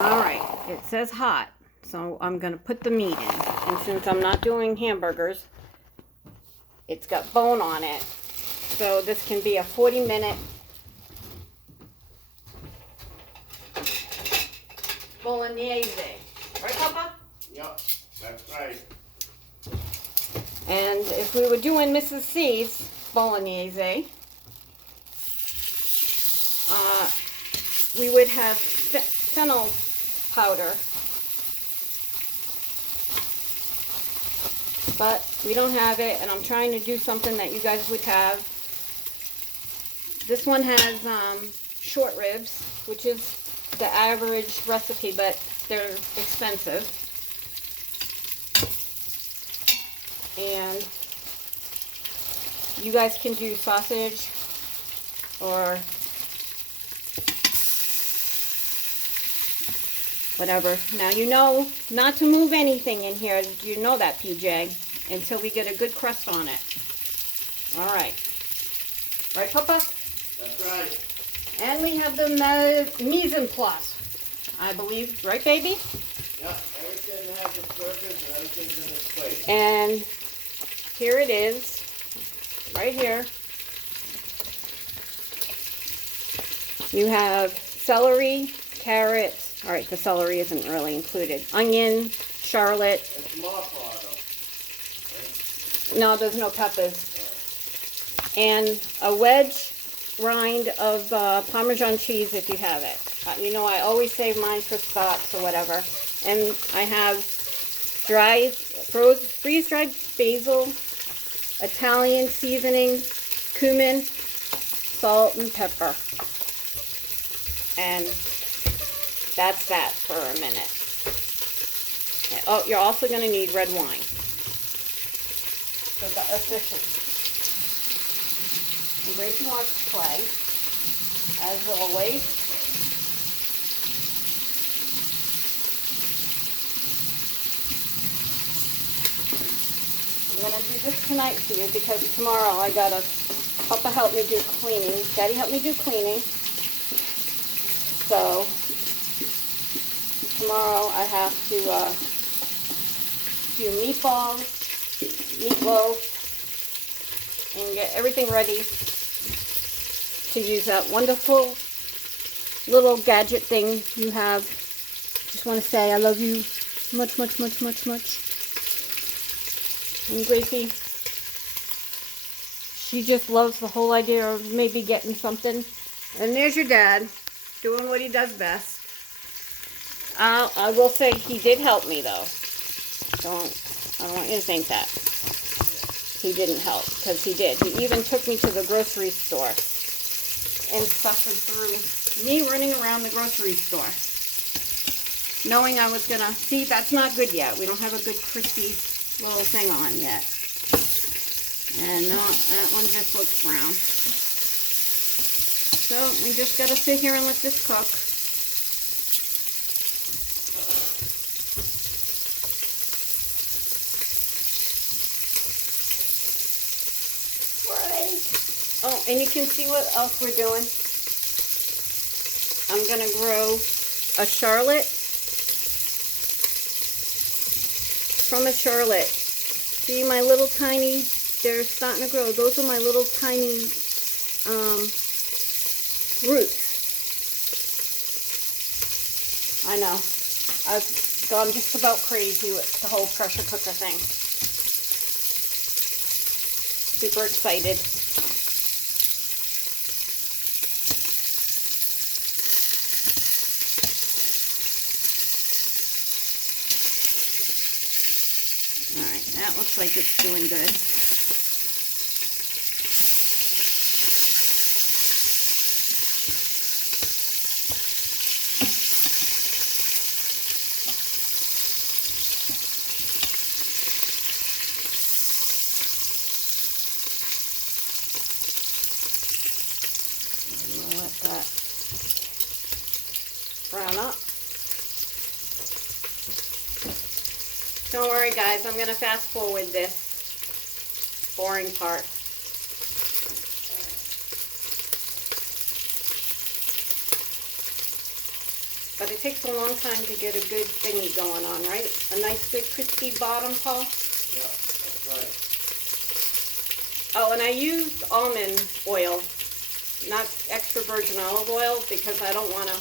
Alright, it says hot, so I'm going to put the meat in. And since I'm not doing hamburgers, it's got bone on it. So this can be a 40-minute bolognese. Right, Papa? Yep, that's right. And if we were doing Mrs. C's bolognese, we would have fennel powder. But we don't have it, and I'm trying to do something that you guys would have. This one has short ribs, which is the average recipe, but they're expensive. And you guys can do sausage or whatever. Now you know not to move anything in here. You know that, PJ, until we get a good crust on it. All right. Right, Papa? That's right. And we have the mise en place, I believe. Right, baby? Yeah, everything has its purpose and everything's in its place. And here it is. Right here. You have celery, carrots. All right, the celery isn't really included. Onion, Charlotte. It's mothball, though. Right? No, there's no peppers. And a wedge rind of Parmesan cheese if you have it. You know, I always save mine for stocks or whatever. And I have freeze-dried basil, Italian seasoning, cumin, salt, and pepper. And that's that for a minute. Okay. Oh, you're also going to need red wine for the efficient. And Gracie wants to play, as always. I'm going to do this tonight for you because tomorrow I got to Papa help me do cleaning. Daddy help me do cleaning. So tomorrow I have to do meatballs, meatloaf, and get everything ready to use that wonderful little gadget thing you have. Just want to say I love you much, much, much, much, much. And Gracie, she just loves the whole idea of maybe getting something. And there's your dad doing what he does best. I will say he did help me though. I don't want you to think that he didn't help, because he did. He even took me to the grocery store and suffered through me running around the grocery store, knowing I was gonna see. That's not good yet. We don't have a good crispy little thing on yet. And no, that one just looks brown. So we just gotta sit here and let this cook. Oh, and you can see what else we're doing. I'm going to grow a Charlotte from a Charlotte. See my little tiny, they're starting to grow. Those are my little tiny roots. I know. I've gone just about crazy with the whole pressure cooker thing. Super excited. Alright, that looks like it's doing good. We'll let that brown up. Don't worry guys, I'm going to fast forward this boring part. But it takes a long time to get a good thingy going on, right? A nice, good, crispy bottom, Paul? Yeah, that's right. Oh, and I used almond oil, not extra virgin olive oil, because I don't want to...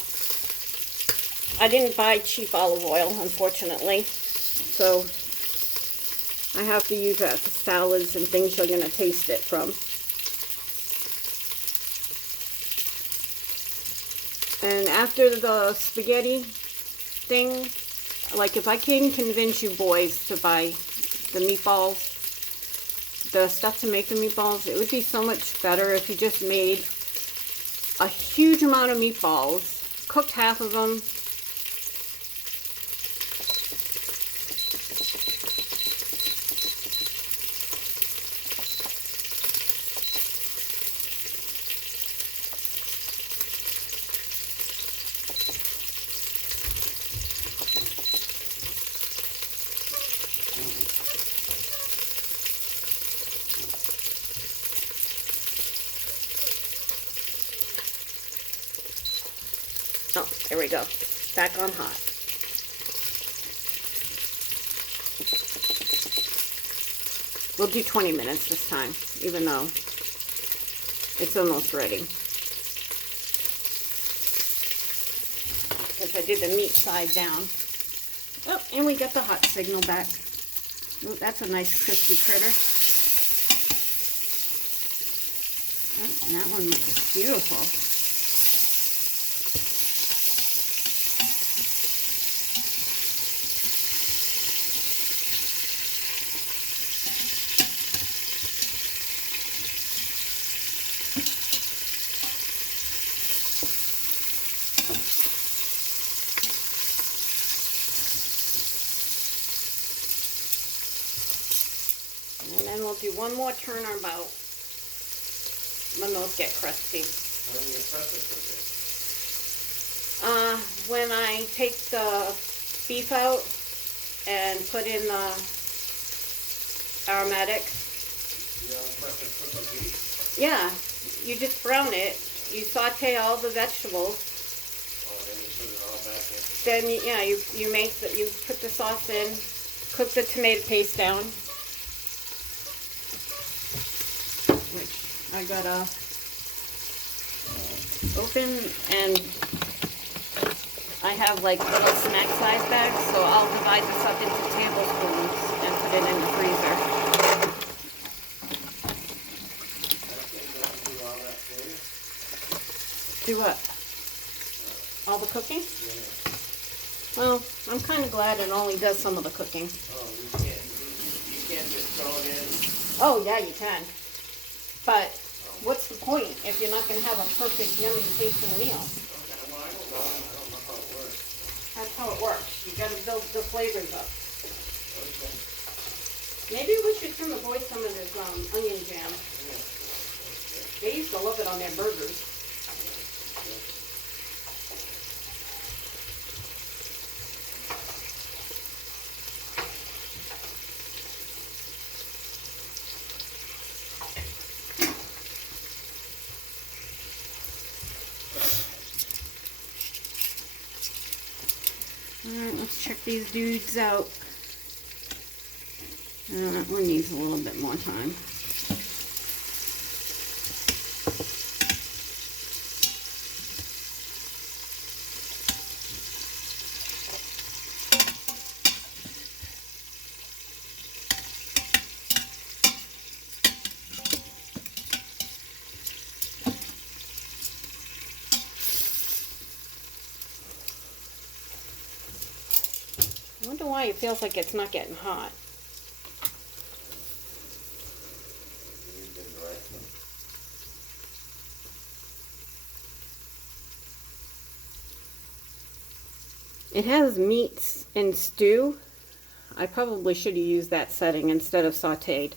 I didn't buy cheap olive oil, unfortunately. So I have to use that for salads and things you're going to taste it from. And after the spaghetti thing, like if I can convince you boys to buy the meatballs, the stuff to make the meatballs, it would be so much better if you just made a huge amount of meatballs, cooked half of them, oh, there we go, back on hot. We'll do 20 minutes this time, even though it's almost ready. Because I did the meat side down. Oh, and we got the hot signal back. Ooh, that's a nice crispy critter. Oh, and that one looks beautiful. And then we'll do one more turnabout when those get crusty. How do you pressure cook it? When I take the beef out and put in the aromatics. You don't pressure cook the beef? Yeah, you just brown it. You saute all the vegetables. Oh, then you put it all back in? Then, yeah, you put the sauce in, cook the tomato paste down. Which I gotta open, and I have like little snack size bags, so I'll divide this up into tablespoons and put it in the freezer. Do all that for you? Do what? All the cooking? Yeah. Well, I'm kind of glad it only does some of the cooking. Oh, you can't just throw it in? Oh, yeah, you can. But what's the point if you're not going to have a perfect, yummy tasting meal? Okay, well, I don't know how it works. That's how it works. You got to build the flavors up. Okay. Maybe we should turn the boys some of this onion jam. Yeah. They used to love it on their burgers. Alright, let's check these dudes out. That one needs a little bit more time. I wonder why it feels like it's not getting hot. You did the right thing. It has meats and stew. I probably should have used that setting instead of sauteed.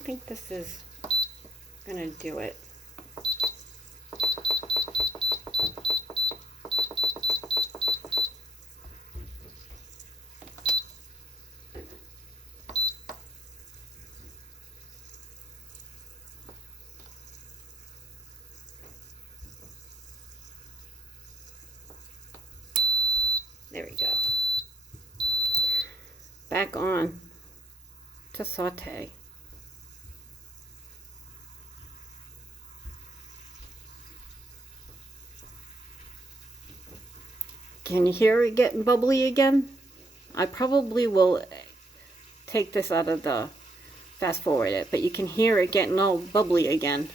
don't think this is gonna do it. There we go. Back on to saute. Can you hear it getting bubbly again? I probably will take this out of the fast forward it, but you can hear it getting all bubbly again.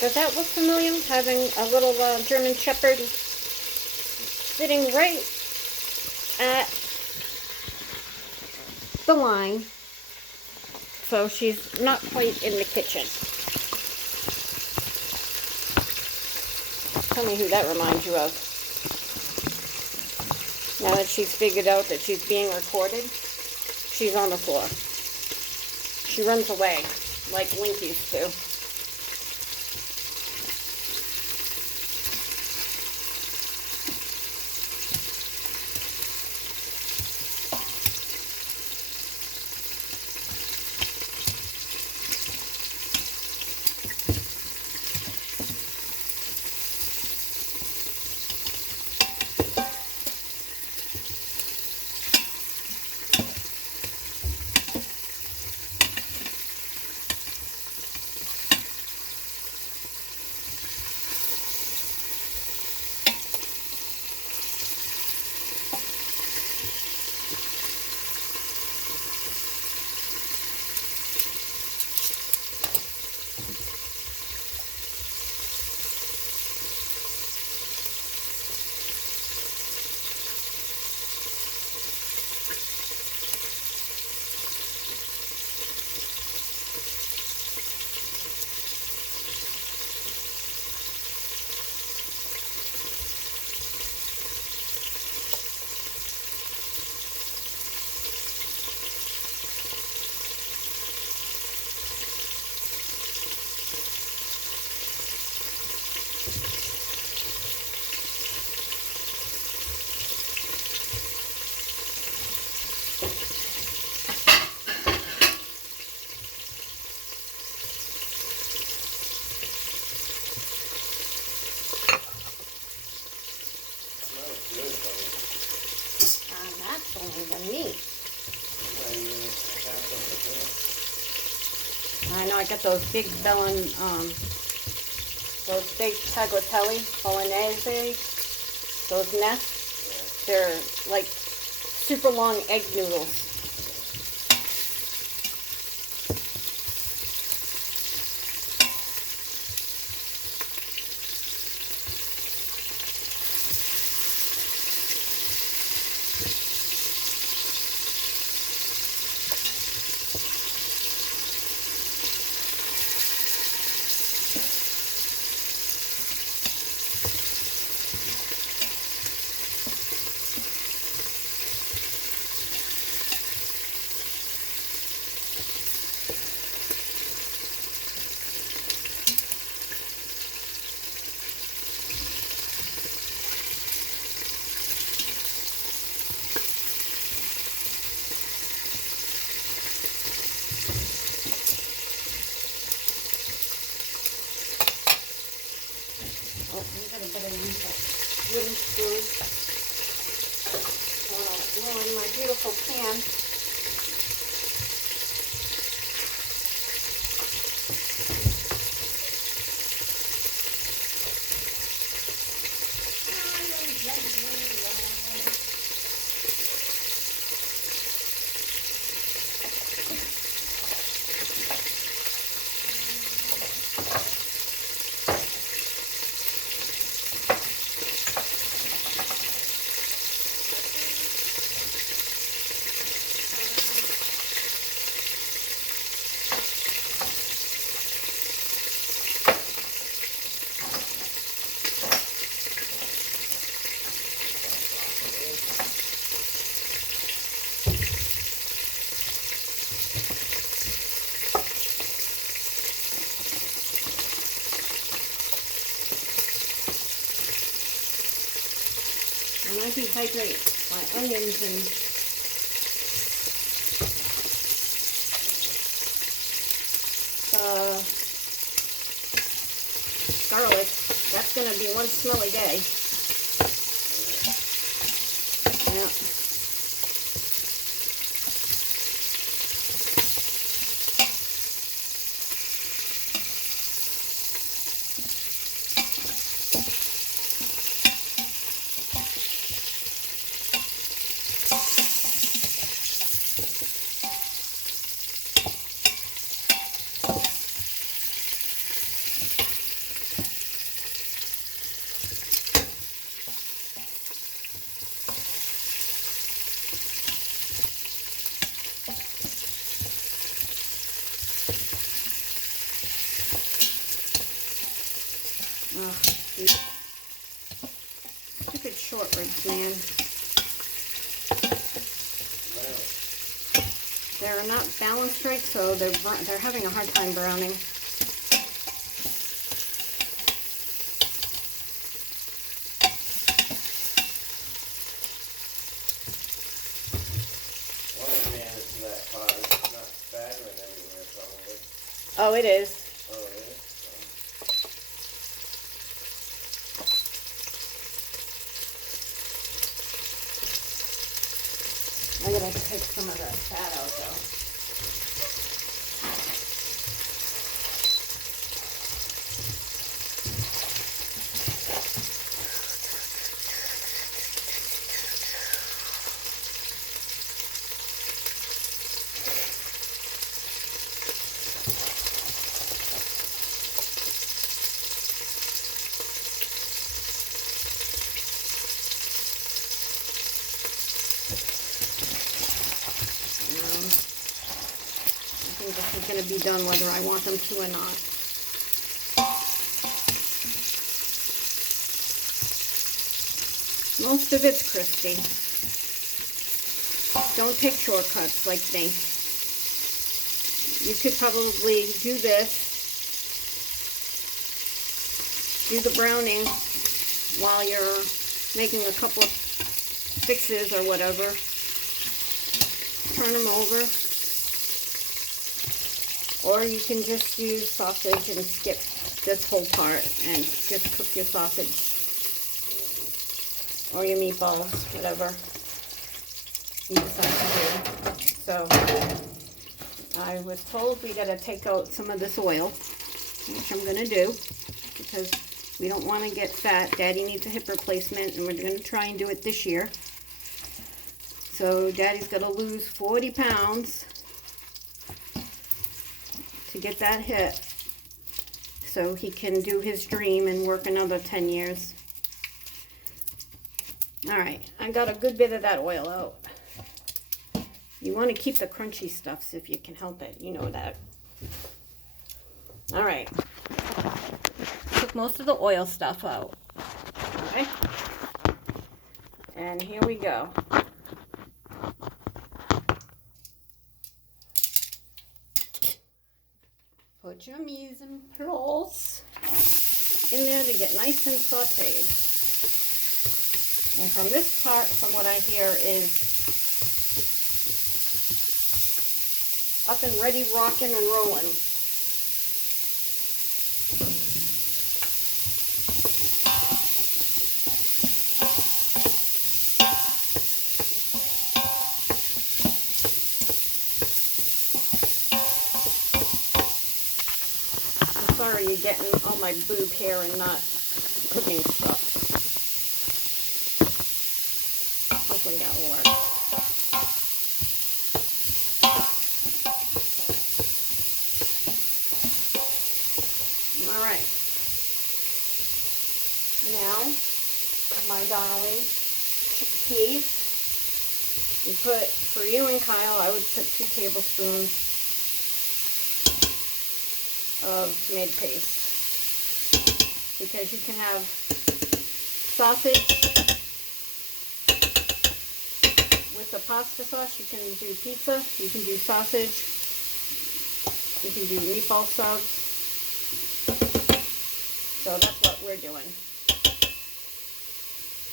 Does that look familiar? Having a little German Shepherd sitting right at the line. So she's not quite in the kitchen. Tell me who that reminds you of. Now that she's figured out that she's being recorded, she's on the floor. She runs away like Link used to. That's only the meat. I know I got those big those big tagliatelle bolognese, those nests. They're like super long egg noodles. Oh, I better use that wooden spoon. Ruin my beautiful pan. when I dehydrate my onions and garlic, that's going to be one smelly day. Yeah. Ugh, these stupid short ribs, man. They're not balanced right, so they're having a hard time browning. Oh, it is. Oh, it is? I'm going to take some of that fat out, though. I think this is going to be done whether I want them to or not. Most of it's crispy. Don't take shortcuts like me. You could probably do this, do the browning while you're making a couple of fixes or whatever. Turn them over. Or you can just use sausage and skip this whole part and just cook your sausage or your meatballs, whatever you decide to do. So I was told we gotta take out some of this oil, which I'm gonna do because we don't want to get fat. Daddy needs a hip replacement and we're gonna try and do it this year. So Daddy's gotta lose 40 pounds to get that hit so he can do his dream and work another 10 years. Alright, I got a good bit of that oil out. You want to keep the crunchy stuffs if you can help it. You know that. Alright. Took most of the oil stuff out. Okay. And here we go. Put your mise en place in there to get nice and sauteed. And from this part, from what I hear, is up and ready, rocking and rolling. I'm sorry you're getting all my boob hair and not cooking stuff. Hopefully that will work. Alright. Now, my darling chickpeas. You put, for you and Kyle, I would put 2 tablespoons of tomato paste. Because you can have sausage with the pasta sauce. You can do pizza, you can do sausage, you can do meatball subs. So that's what we're doing.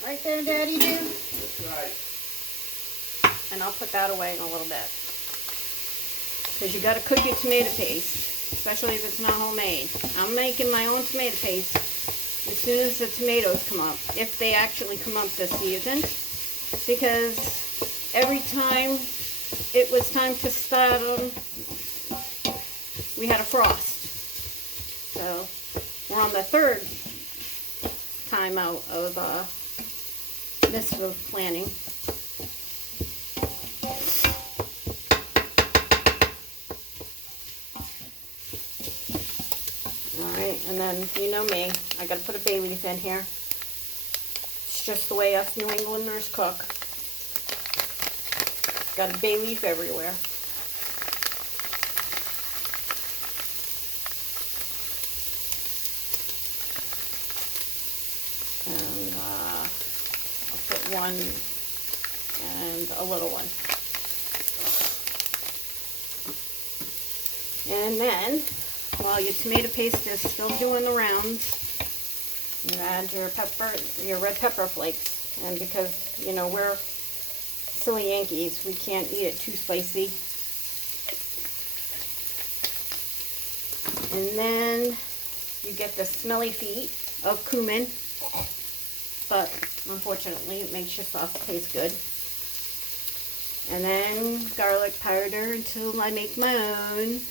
Right there, Daddy dude. That's right. And I'll put that away in a little bit. Because you got to cook your tomato paste, especially if it's not homemade. I'm making my own tomato paste as soon as the tomatoes come up, if they actually come up this season. Because every time it was time to start them, we had a frost. So we're on the third time out of midst of planning. Alright, and then you know me, I gotta put a bay leaf in here. It's just the way us New Englanders cook. Got a bay leaf everywhere. And I'll put one and a little one. And then, while your tomato paste is still doing the rounds, you add your pepper, your red pepper flakes. And because, you know, we're silly Yankees, we can't eat it too spicy. And then you get the smelly feet of cumin, but unfortunately it makes your sauce taste good. And then garlic powder until I make my own.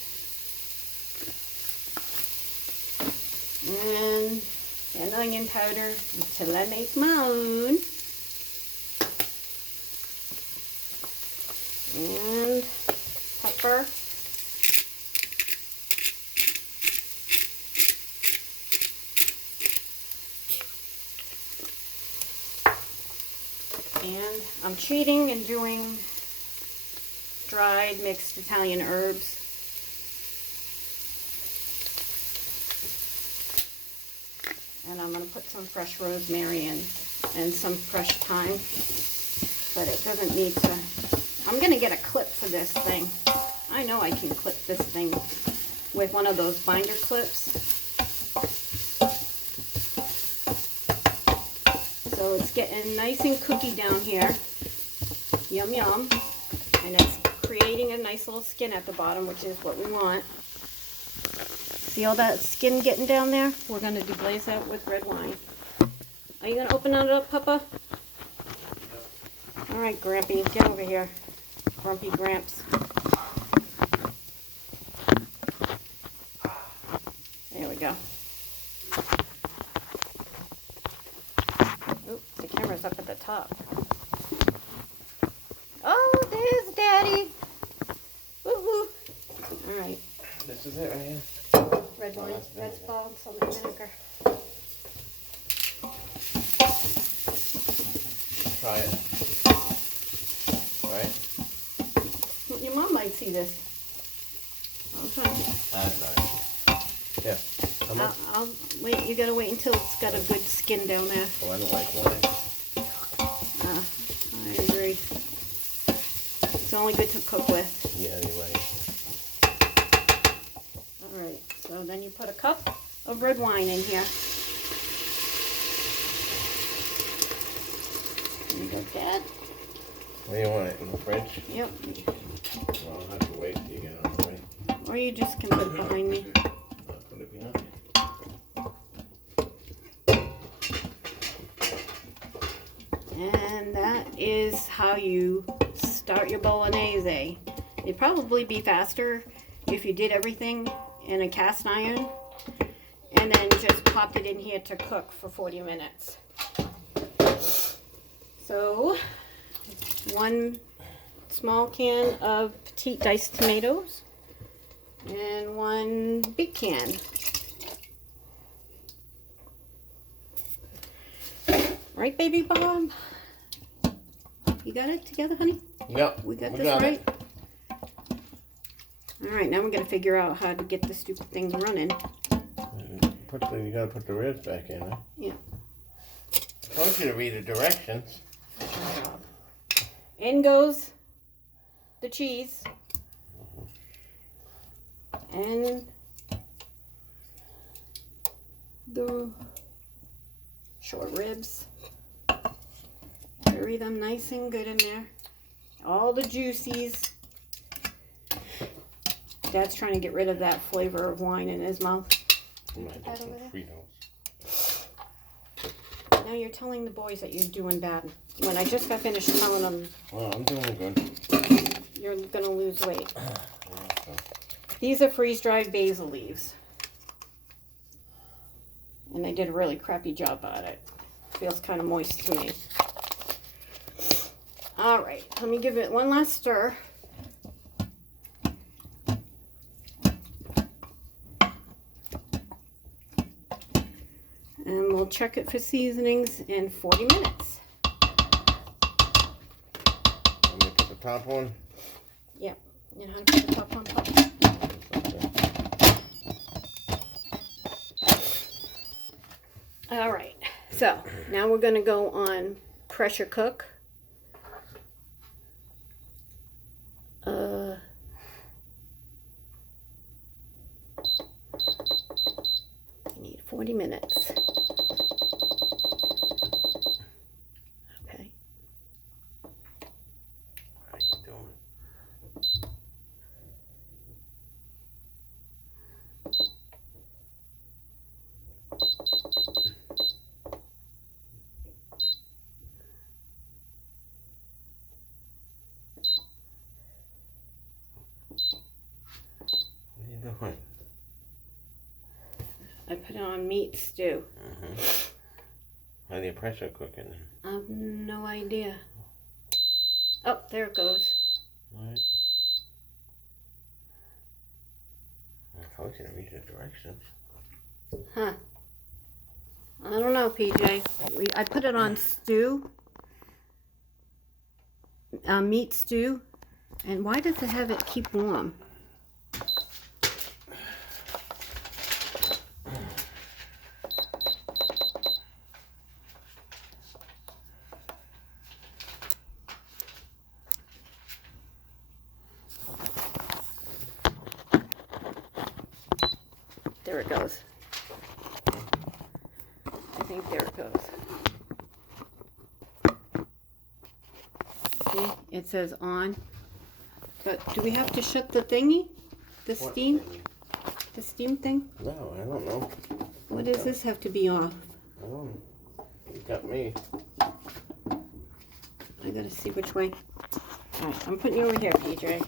And onion powder until I make my own. And pepper. And I'm cheating and doing dried mixed Italian herbs. And I'm going to put some fresh rosemary in and some fresh thyme. But it doesn't need to. I'm going to get a clip for this thing. I know I can clip this thing with one of those binder clips. So it's getting nice and cookie down here. Yum yum. And it's creating a nice little skin at the bottom, which is what we want. See all that skin getting down there? We're going to deglaze that with red wine. Are you going to open that up, Papa? All right, Grampy, get over here. Grumpy Gramps. There we go. Oop, the camera's up at the top. Oh, there's Daddy. Woohoo. All right. This is it right here. Red wine, red ball, salt and vinegar. Try it. Right? Your mom might see this. Okay. That's right. Yeah. I'll wait. You gotta wait until it's got a good skin down there. Oh, I don't like wine. I agree. It's only good to cook with. Yeah, you're right. Alright, so then you put a cup of red wine in here. There you go, Dad. Where do you want it? In the fridge? Yep. Well, I'll have to wait till you get on the way. Or you just can put it behind me. I'll put it behind you. And that is how you start your bolognese. It'd probably be faster if you did everything in a cast iron and then just popped it in here to cook for 40 minutes. So, one small can of petite diced tomatoes and one big can. Right, baby Bob? You got it together, honey? Yep. We got this right? Alright, now we're going to figure out how to get the stupid things running. You gotta put the ribs back in, huh? Yeah. I told you to read the directions. In goes the cheese. And the short ribs. Bury them nice and good in there. All the juices. Dad's trying to get rid of that flavor of wine in his mouth. Might that have some over there? Fritos. Now you're telling the boys that you're doing bad. When I just got finished telling them Well, I'm doing good. you're gonna lose weight. Yeah, so. These are freeze-dried basil leaves. And they did a really crappy job at it. Feels kind of moist to me. All right, let me give it one last stir. And we'll check it for seasonings in 40 minutes. Let me put the top on. Yeah, you know how to put the top on top. All right, so now we're gonna go on pressure cook. We need 40 minutes. Okay. How you doing? What are you doing? I put it on meat stew. How do you pressure cook it then? I have no idea. Oh, there it goes. Alright. I told you to read the directions. Huh. I don't know, PJ. I put it on stew. Meat stew. And why does it have it keep warm? There it goes. I think there it goes. See, it says on. But do we have to shut the thingy? The What steam? thing? The steam thing? No, I don't know. What does this have to be off? I don't know. You got me. I gotta see which way. Alright, I'm putting you over here, PJ.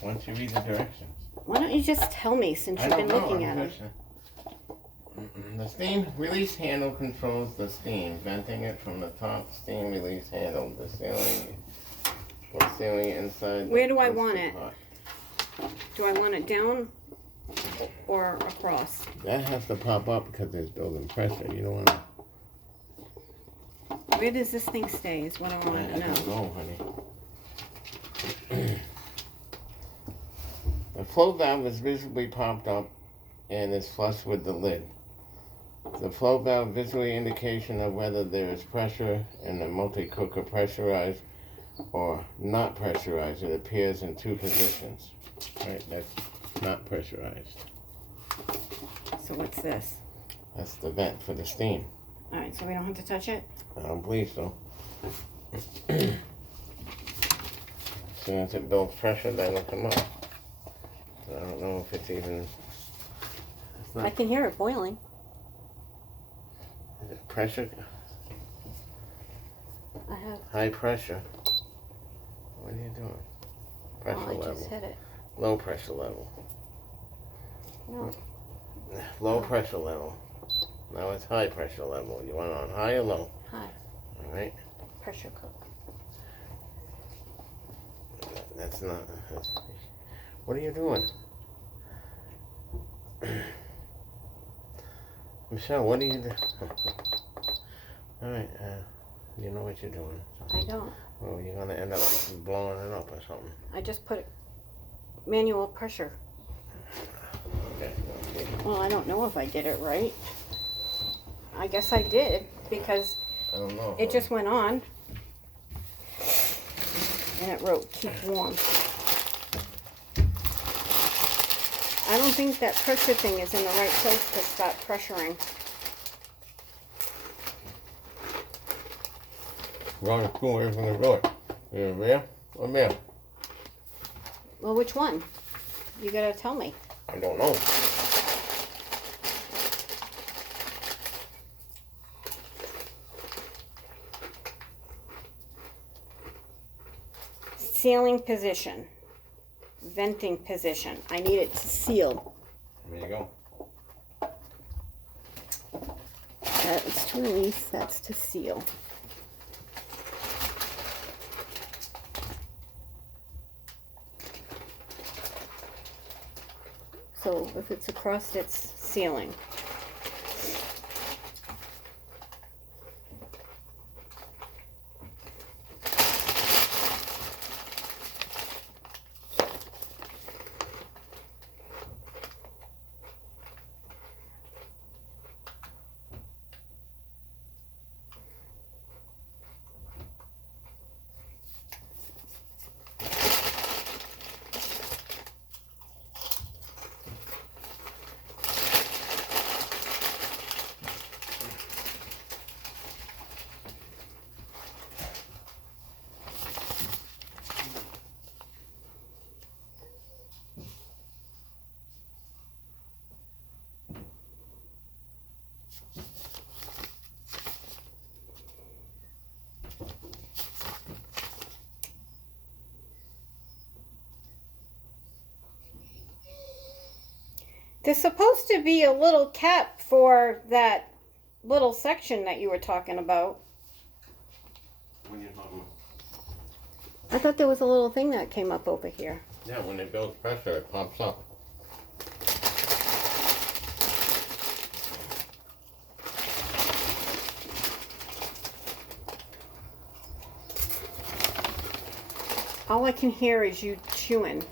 Why don't you read the directions? Why don't you just tell me since you've been looking at them? The steam release handle controls the steam, venting it from the top steam release handle. The sealing inside. Where do I the want it? pot. Do I want it down or across? That has to pop up because there's building pressure. You don't want to. Where does this thing stay is what I want I to don't know. know, honey. The flow valve is visibly popped up and is flush with the lid. The flow valve visually indication of whether there is pressure in the multi-cooker, pressurized or not pressurized. It appears in two positions. Right, that's not pressurized. So what's this? That's the vent for the steam. Alright, so we don't have to touch it? I don't believe so. As soon as it builds pressure, that'll come up. So I don't know if it's even. It's I not. can hear it boiling. Is it pressure? I have. High pressure. What are you doing? Pressure Oh, I level. just hit it. Low pressure level. No. Low pressure level. Now it's high pressure level. You want it on high or low? Hi. All right. Pressure cook. That's not. What are you doing? Michelle, what are you doing? All right. You know what you're doing. I don't. Well, you're going to end up blowing it up or something. I just put manual pressure. Okay. Well, I don't know if I did it right. I guess I did because I don't know. It just went on. And it wrote, keep warm. I don't think that pressure thing is in the right place to start pressuring. Wrong screw away from the door. Either there or there. Well, which one? You gotta tell me. I don't know. Sealing position. Venting position. I need it to seal. There you go. That is to release, that's to seal. So if it's across, it's sealing. There's supposed to be a little cap for that little section that you were talking about. When you're talking about. I thought there was a little thing that came up over here. Yeah, when it builds pressure, it pops up. All I can hear is you chewing.